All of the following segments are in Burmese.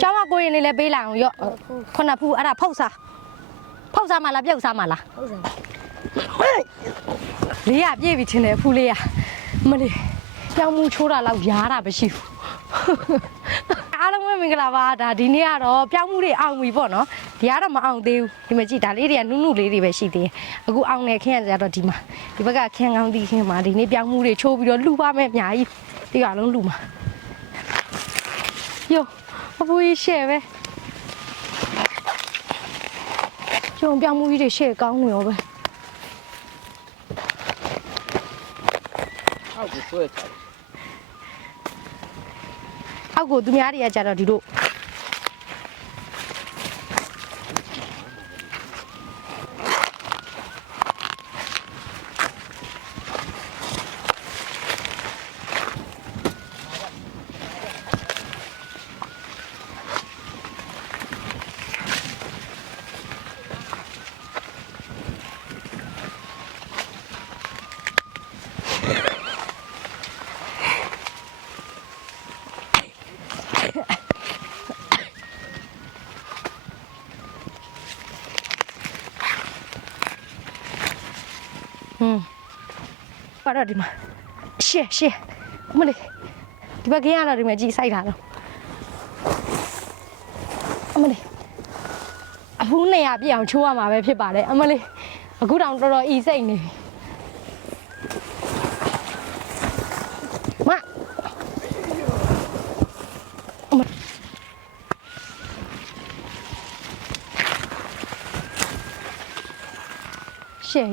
ကျောင်းကကိုရင်လေးလည်းပေးလိုက်အောင်ရော့ခုနဖူးအဲ့ဒါဖောက်စားမလားပြုတ်စားမလားဟုတ်စားလေးရပြေးပြီချင်းတယ်ဖူးလေးရမလေးပြောင်းမှုချိုးတာလောက်ရားတာမရှိဘူးအားလုံးပဲမင်္ဂလာပါဒါဒီနေ့ကတော့ပြောင်းမှုတွေအောင်ပြီပေါ့နော်ဒီကတော့မအောင်သေးဘူးဒီမှာကြည့်ဒါလေးတွေကနုနုလေးတွေပဲရှိသေးတယ်အခုအောင်နေခင်းရကြတော့ဒီမှာဒီဘက်ကခင်းကောင်းတီးခင်းမှာဒီနေ့ပြောင်းမှုတွေချိုးပြီးတော့လှူပါမယ်အများကြီးဒီကလုံးလှူမှာယောအပူကြီးရှဲပဲကျုံပြောင်းမှုကြီးတွေရှဲကောင်းနေရောပဲအောက်ကိုဆွဲချအောက်ကိုသူများတွေကကြတော့ဒီတို့ပါတော့ဒီမှာရှေ့မလေးဒီဘက်ကင်းရတော့ဒီမှာကြည့်စိုက်တာတော့အမလေးအဖူးနေရပြအောင်ချိုးရမှာပဲဖြစ်ပါတယ်အမလေးအခုတောင်တော်တော်အီစိတ်နေပြီမရှေ့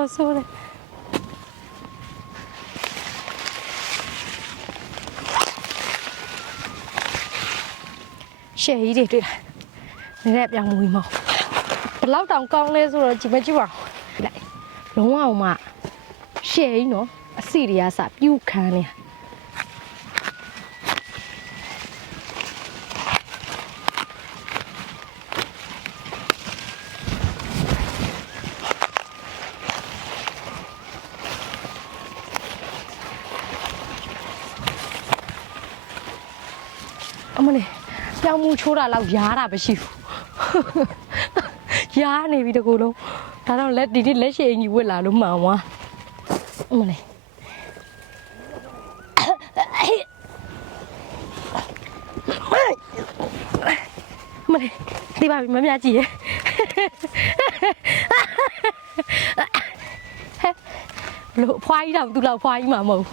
တော်ဆိုးတယ်ရှယ်ကြီးတွေတွေ့တာနည်းနည်းပြောင်းမူကြီးမဟုတ်ဘလောက်တောင်ကောင်းလဲဆိုတော့ကြည့်မကြည့်ပါဘူးလိုက်လုံးဝအောင်မရှယ်ကြီးနော်အစီတွေကစပြူခမ်းနေအမလေးပြောင်းမှုချိုးတာလောက်ရားတာမရှိဘူးရားနေပြီတကူလုံးဒါတော့လက်ဒီလက်ရှိအင်ကြီးဝစ်လာလို့မှန်သွားအမလေးအမလေးဒီပါပြီမမြကြည့်ရလို့ဖွားကြီးတော့သူ့လောက်ဖွားကြီးမှာမဟုတ်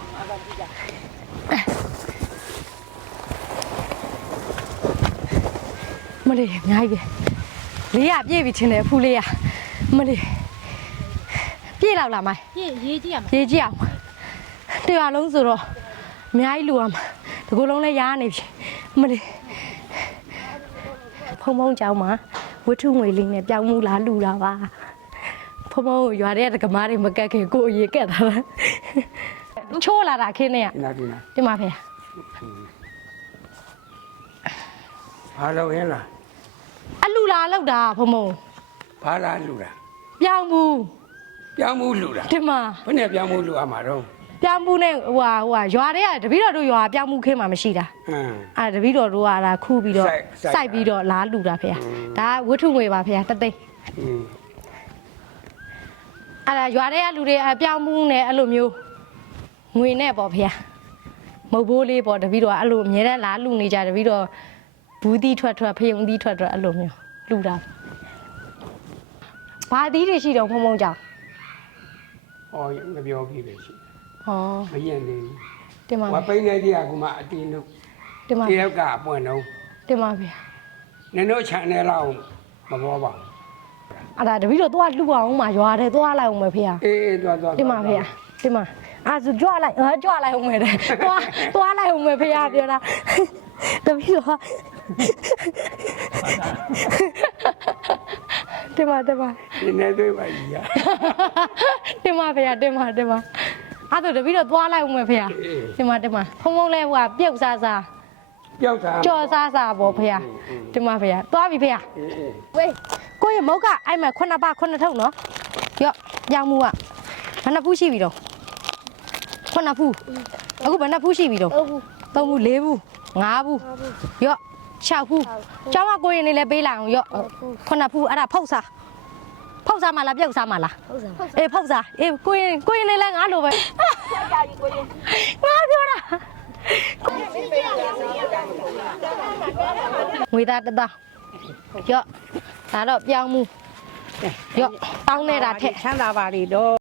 မလေးအများကြီးပဲလေးရပြေးပြီချင်းတယ်ဖူးလေးရမလေးပြေးလောက်လာမိုင်းပြေးရေးကြည့်ရမှာရေးကြည့်အောင်တရားလုံးဆိုတော့အများကြီးလူအောင်ဒီကုလုံးလည်းရားနေပြီမလေးဖုံဖုံကြောင်းမှာဝတ္ထုငွေလေးနဲ့ပြောင်းမှုလားလူတာပါဖုံဖုံကိုရွာတဲ့ကမားတွေမကက်ခင်ကိုအရေးကက်တာလားချိုးလာတာခင်းနေရဒီမှာဖေဘာလို့ရလားအလူလာလောက်တာဖုံဖုံဘာလားလူတာပြောင်းမှုလူတာဒီမှာဘယ်နဲ့ပြောင်းမှုလူအမှာတော့ပြောင်းမှုနဲ့ဟိုရွာတဲ့တပည့်တော်တို့ရွာပြောင်းမှုခင်းမှာမရှိတာတပည့်တော်တို့ကဒါခူးပြီးတော့စိုက်ပြီးတော့လားလူတာဖေဒါဝတ္ထုငွေပါဖေတသိန်းဒါရွာတဲ့လူတွေပြောင်းမှုနဲ့အဲ့လိုမျိုးငွေနဲ့ပေါ့ဖေမုတ်ဘိုးလေးပေါ့တပည့်တော်အဲ့လိုအများနဲ့လားလူနေကြတပည့်တော်ဘူးသီးထွက်ဖယုံသီးထွက်အဲ့လိုမျိုးလှူတာဘာသီးတွေရှိတော့ဖုံဖုံကြောင်ဟောငပြောပြီးပဲရှိဟောမရင်နေတင်ပါမပိန်းနေတရားကမှအတင်းတို့တင်ပါတယောက်ကအပွင့်တော့တင်ပါဗျာနင်တို့ channel လောက်မပေါ်ပါအဲ့ဒါတပည့်တော်သွားလှူအောင်မှာရွာတယ်သွားလိုက်အောင်မယ်ဖေအေးသွားတင်ပါဖေတင်ပါအဲ့ဆိုကြွလိုက်အောင်မယ်တဲ့သွားလိုက်အောင်မယ်ဖေပြောတာတပည့်တော် တင်ပါ ဒီနေ့တွေ့ပါကြီးရ တင်ပါဖေတင်ပါအဲ့ဒါတပီတော့သွားလိုက်ဦးမယ်ဖေတင်ပါဖုံဖုံလဲဟိုကပြုတ်စား ပြောက်စား ကြော်စားပေါ့ဖေတင်ပါဖေသွားပြီဖေဝေးကိုရမုတ်ကအဲ့မှာ9ပါ9ထုပ်နော်ရော့ရောင်မူကဘယ်နှဖူးရှိပြီတော့9ဖူးအခုဘယ်နှဖူးရှိပြီတော့3ဖူး4ဖူး5ဖူးရော့6ဖူးကျောင်းကကိုရင်နေလဲပေးလိုက်အောင်ရော့9ဖူးအဲ့ဒါဖောက်စားမလားပြုတ်စားမလားအေးဖောက်စားအေးကိုရင်နေလဲငါလိုပဲငါပြောတာငွေသားတစ်သားရော့ဒါတော့ပြောင်းမှုရော့တောင်းနေတာထက် ချမ်းသာပါလေတော့